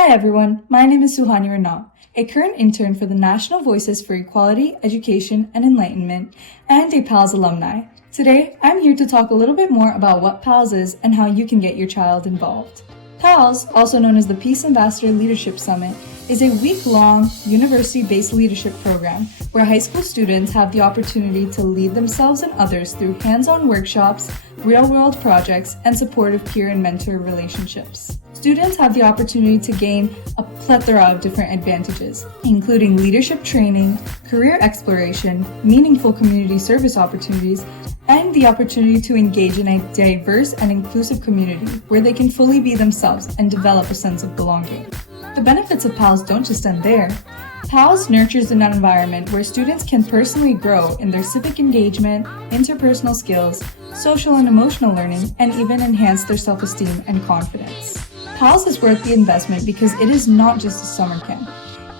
Hi everyone, my name is Suhani Rana, a current intern for the National Voices for Equality, Education, and Enlightenment, and a PALS alumni. Today, I'm here to talk a little bit more about what PALS is and how you can get your child involved. PALS, also known as the Peace Ambassador Leadership Summit, is a week-long, university-based leadership program where high school students have the opportunity to lead themselves and others through hands-on workshops, real-world projects, and supportive peer and mentor relationships. Students have the opportunity to gain a plethora of different advantages, including leadership training, career exploration, meaningful community service opportunities, and the opportunity to engage in a diverse and inclusive community where they can fully be themselves and develop a sense of belonging. The benefits of PALS don't just end there. PALS nurtures an environment where students can personally grow in their civic engagement, interpersonal skills, social and emotional learning, and even enhance their self-esteem and confidence. PALS is worth the investment because it is not just a summer camp.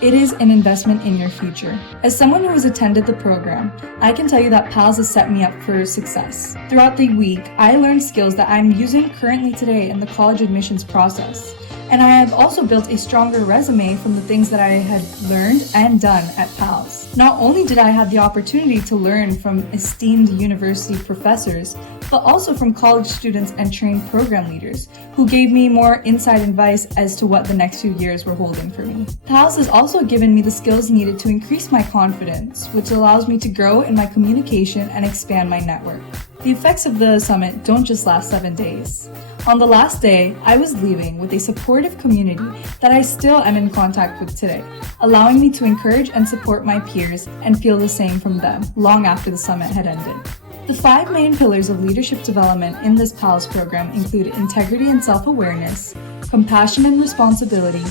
It is an investment in your future. As someone who has attended the program, I can tell you that PALS has set me up for success. Throughout the week, I learned skills that I'm using currently today in the college admissions process. And I have also built a stronger resume from the things that I had learned and done at PALS. Not only did I have the opportunity to learn from esteemed university professors, but also from college students and trained program leaders who gave me more inside advice as to what the next few years were holding for me. PALS has also given me the skills needed to increase my confidence, which allows me to grow in my communication and expand my network. The effects of the summit don't just last 7 days. On the last day, I was leaving with a supportive community that I still am in contact with today, allowing me to encourage and support my peers and feel the same from them long after the summit had ended. The 5 main pillars of leadership development in this PALS program include integrity and self-awareness, compassion and responsibility,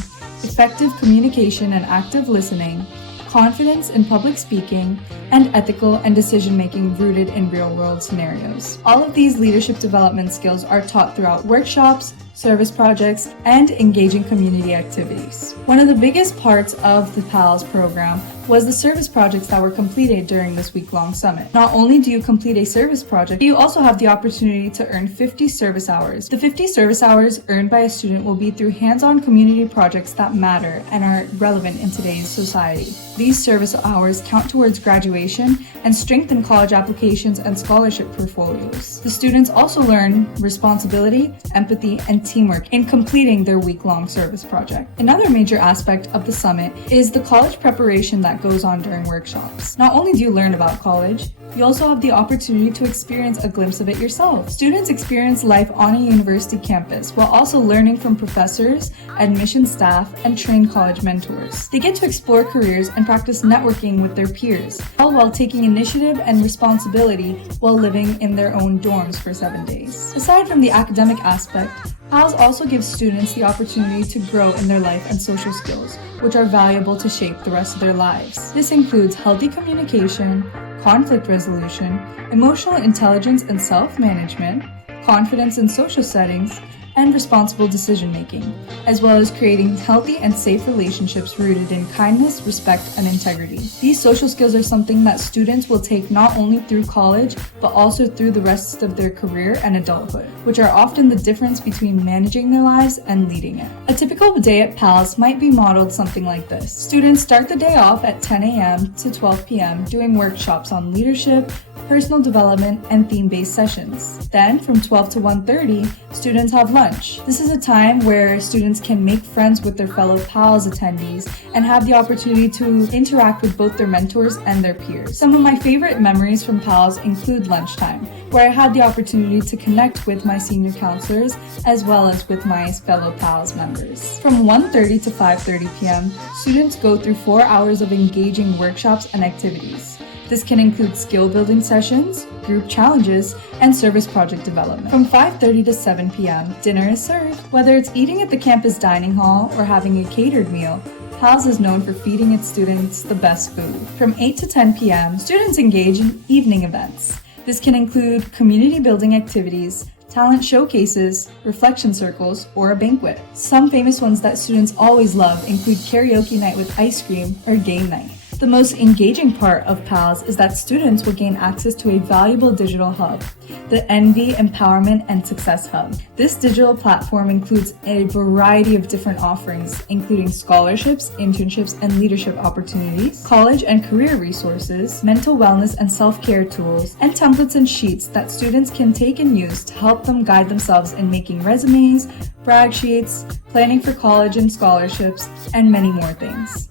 effective communication and active listening, confidence in public speaking, and ethical and decision-making rooted in real-world scenarios. All of these leadership development skills are taught throughout workshops, service projects, and engaging community activities. One of the biggest parts of the PALS program was the service projects that were completed during this week-long summit. Not only do you complete a service project, you also have the opportunity to earn 50 service hours. The 50 service hours earned by a student will be through hands-on community projects that matter and are relevant in today's society. These service hours count towards graduation and strengthen college applications and scholarship portfolios. The students also learn responsibility, empathy, and teamwork in completing their week-long service project. Another major aspect of the summit is the college preparation that goes on during workshops. Not only do you learn about college, you also have the opportunity to experience a glimpse of it yourself. Students experience life on a university campus while also learning from professors, admission staff, and trained college mentors. They get to explore careers and practice networking with their peers, all while taking initiative and responsibility while living in their own dorms for 7 days. Aside from the academic aspect, PALS also gives students the opportunity to grow in their life and social skills, which are valuable to shape the rest of their lives. This includes healthy communication, conflict resolution, emotional intelligence and self-management, confidence in social settings, and responsible decision-making, as well as creating healthy and safe relationships rooted in kindness, respect, and integrity. These social skills are something that students will take not only through college, but also through the rest of their career and adulthood, which are often the difference between managing their lives and leading it. A typical day at PALS might be modeled something like this. Students start the day off at 10 a.m. to 12 p.m. doing workshops on leadership, personal development, and theme-based sessions. Then, from 12 to 1:30, students have lunch. This is a time where students can make friends with their fellow PALS attendees and have the opportunity to interact with both their mentors and their peers. Some of my favorite memories from PALS include lunchtime, where I had the opportunity to connect with my senior counselors as well as with my fellow PALS members. From 1:30 to 5:30 p.m., students go through 4 hours of engaging workshops and activities. This can include skill-building sessions, group challenges, and service project development. From 5:30 to 7 p.m., dinner is served. Whether it's eating at the campus dining hall or having a catered meal, PALS is known for feeding its students the best food. From 8 to 10 p.m., students engage in evening events. This can include community-building activities, talent showcases, reflection circles, or a banquet. Some famous ones that students always love include karaoke night with ice cream or game night. The most engaging part of PALS is that students will gain access to a valuable digital hub, the NVEEE Empowerment and Success Hub. This digital platform includes a variety of different offerings, including scholarships, internships, and leadership opportunities, college and career resources, mental wellness and self-care tools, and templates and sheets that students can take and use to help them guide themselves in making resumes, brag sheets, planning for college and scholarships, and many more things.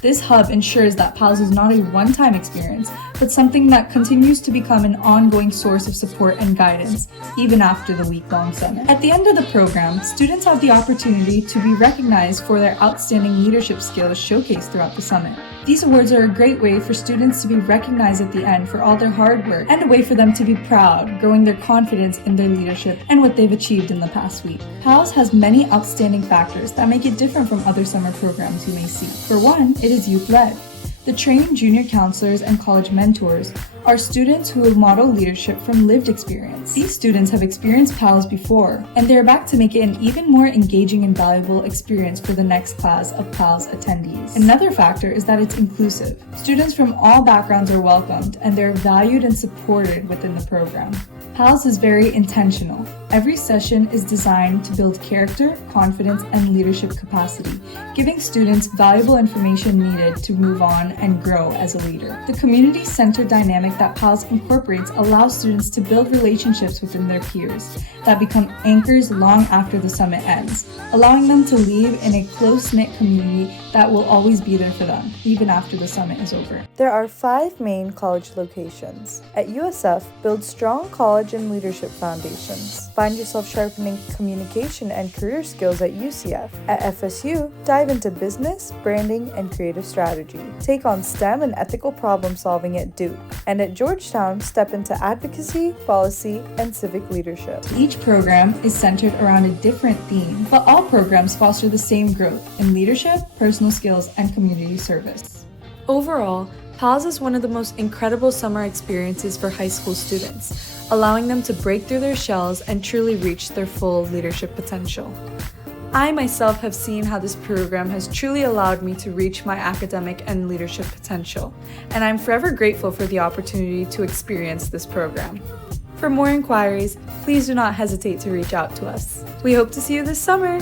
This hub ensures that PALS is not a one-time experience, but something that continues to become an ongoing source of support and guidance, even after the week-long summit. At the end of the program, students have the opportunity to be recognized for their outstanding leadership skills showcased throughout the summit. These awards are a great way for students to be recognized at the end for all their hard work, and a way for them to be proud, growing their confidence in their leadership and what they've achieved in the past week. PALS has many outstanding factors that make it different from other summer programs you may see. For one, it is youth-led. The trained junior counselors and college mentors are students who model leadership from lived experience. These students have experienced PALS before, and they're back to make it an even more engaging and valuable experience for the next class of PALS attendees. Another factor is that it's inclusive. Students from all backgrounds are welcomed, and they're valued and supported within the program. PALS is very intentional. Every session is designed to build character, confidence, and leadership capacity, giving students valuable information needed to move on and grow as a leader. The community-centered dynamic that PALS incorporates allows students to build relationships within their peers that become anchors long after the summit ends, allowing them to leave in a close-knit community that will always be there for them, even after the summit is over. There are 5 main college locations. At USF, build strong college and leadership foundations. Find yourself sharpening communication and career skills at UCF. At FSU, dive into business, branding, and creative strategy. Take on STEM and ethical problem solving at Duke. And at Georgetown, step into advocacy, policy, and civic leadership. Each program is centered around a different theme, but all programs foster the same growth in leadership, personal skills, and community service. Overall, PALS is one of the most incredible summer experiences for high school students, allowing them to break through their shells and truly reach their full leadership potential. I myself have seen how this program has truly allowed me to reach my academic and leadership potential, and I'm forever grateful for the opportunity to experience this program. For more inquiries, please do not hesitate to reach out to us. We hope to see you this summer!